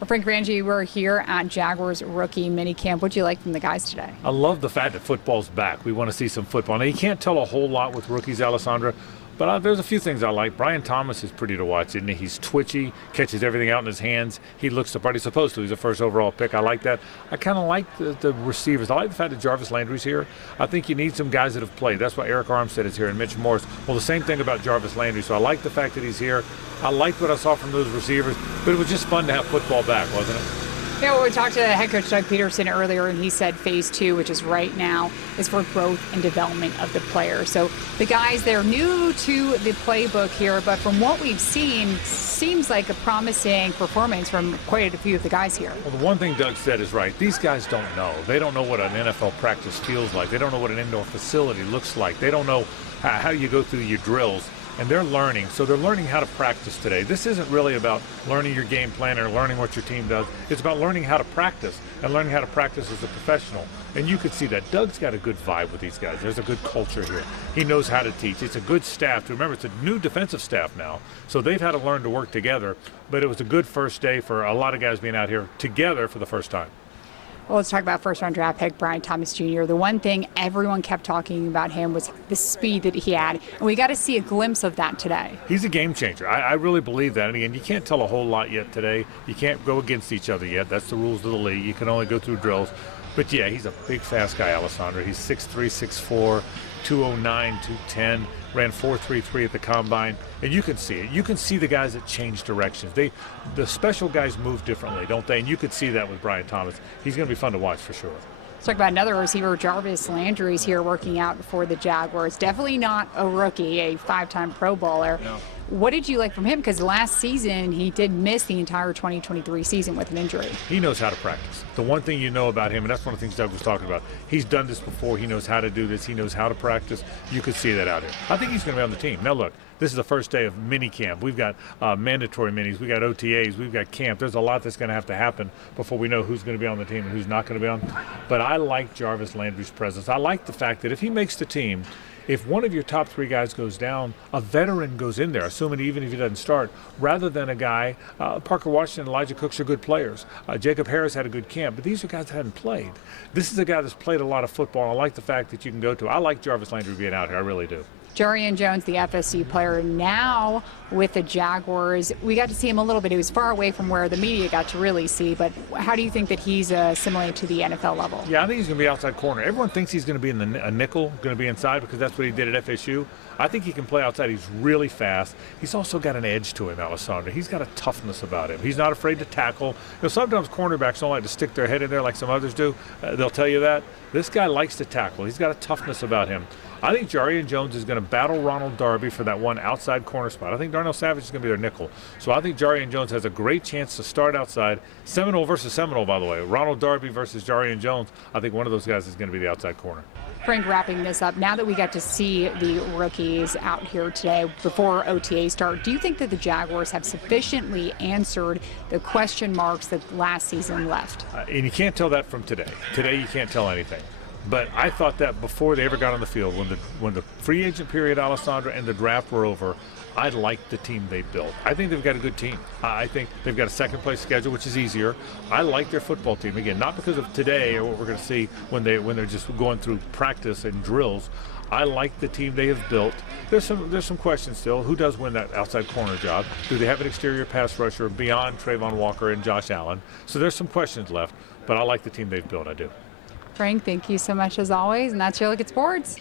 Well, Frank Rangi, we're here at Jaguars rookie minicamp. What'd you like from the guys today? I love the fact that football's back. We want to see some football. Now, you can't tell a whole lot with rookies, Alessandra, but there's a few things I like. Brian Thomas is pretty to watch, isn't he? He's twitchy, catches everything out in his hands. He looks the part he's supposed to. He's a first overall pick. I like that. I kind of like the receivers. I like the fact that Jarvis Landry's here. I think you need some guys that have played. That's why Eric Armstead is here and Mitch Morris. Well, the same thing about Jarvis Landry. So I like the fact that he's here. I liked what I saw from those receivers, but it was just fun to have football back, wasn't it? Yeah, well, we talked to head coach Doug Peterson earlier, and he said phase 2, which is right now, is for growth and development of the player. So the guys, they're new to the playbook here, but from what we've seen, seems like a promising performance from quite a few of the guys here. Well, the one thing Doug said is right. These guys don't know. They don't know what an NFL practice feels like. They don't know what an indoor facility looks like. They don't know how you go through your drills. And they're learning, so they're learning how to practice today. This isn't really about learning your game plan or learning what your team does. It's about learning how to practice and learning how to practice as a professional. And you could see that. Doug's got a good vibe with these guys. There's a good culture here. He knows how to teach. It's a good staff. Remember, it's a new defensive staff now, so they've had to learn to work together. But it was a good first day for a lot of guys being out here together for the first time. Well, let's talk about first-round draft pick Brian Thomas Jr. The one thing everyone kept talking about him was the speed that he had, and we got to see a glimpse of that today. He's a game changer. I really believe that. And again, you can't tell a whole lot yet today. You can't go against each other yet. That's the rules of the league. You can only go through drills. But yeah, he's a big, fast guy, Alessandro. He's 6'3", 6'4", 209, 210, ran 4.33 at the combine, and you can see it. You can see the guys that change directions. The special guys move differently, don't they? And you could see that with Brian Thomas. He's going to be fun to watch for sure. Let's talk about another receiver. Jarvis Landry's here working out for the Jaguars. Definitely not a rookie, a 5-time Pro Bowler. No. What did you like from him? Because last season he did miss the entire 2023 season with an injury. He knows how to practice. The one thing you know about him, and that's one of the things Doug was talking about, he's done this before. He knows how to do this. He knows how to practice. You could see that out here. I think he's going to be on the team. Now look, this is the first day of minicamp. We've got mandatory minis. We've got OTAs. We've got camp. There's a lot that's going to have to happen before we know who's going to be on the team and who's not going to be on. But I like Jarvis Landry's presence. I like the fact that if he makes the team, if one of your top 3 guys goes down, a veteran goes in there, assuming even if he doesn't start, rather than a guy, Parker Washington, Elijah Cooks are good players. Jacob Harris had a good camp, but these are guys that hadn't played. This is a guy that's played a lot of football, and I like the fact that you can go to. I like Jarvis Landry being out here, I really do. Jarian Jones, the FSU player, now with the Jaguars. We got to see him a little bit. He was far away from where the media got to really see, but how do you think that he's assimilated to the NFL level? Yeah, I think he's going to be outside corner. Everyone thinks he's going to be in a nickel, going to be inside because that's what he did at FSU. I think he can play outside. He's really fast. He's also got an edge to him, Alessandro. He's got a toughness about him. He's not afraid to tackle. Sometimes cornerbacks don't like to stick their head in there like some others do. They'll tell you that. This guy likes to tackle. He's got a toughness about him. I think Jarian Jones is going to battle Ronald Darby for that one outside corner spot. I think Darnell Savage is going to be their nickel. So I think Jarian Jones has a great chance to start outside. Seminole versus Seminole, by the way. Ronald Darby versus Jarian Jones. I think one of those guys is going to be the outside corner. Frank, wrapping this up, now that we got to see the rookies out here today before OTA start, do you think that the Jaguars have sufficiently answered the question marks that last season left? And you can't tell that from today. Today you can't tell anything. But I thought that before they ever got on the field, when the free agent period, Alessandra, and the draft were over, I liked the team they built. I think they've got a good team. I think they've got a second-place schedule, which is easier. I like their football team. Again, not because of today or what we're going to see when they're just going through practice and drills. I like the team they have built. There's some questions still. Who does win that outside corner job? Do they have an exterior pass rusher beyond Trayvon Walker and Josh Allen? So there's some questions left, but I like the team they've built. I do. Frank, thank you so much as always, and that's your look at sports.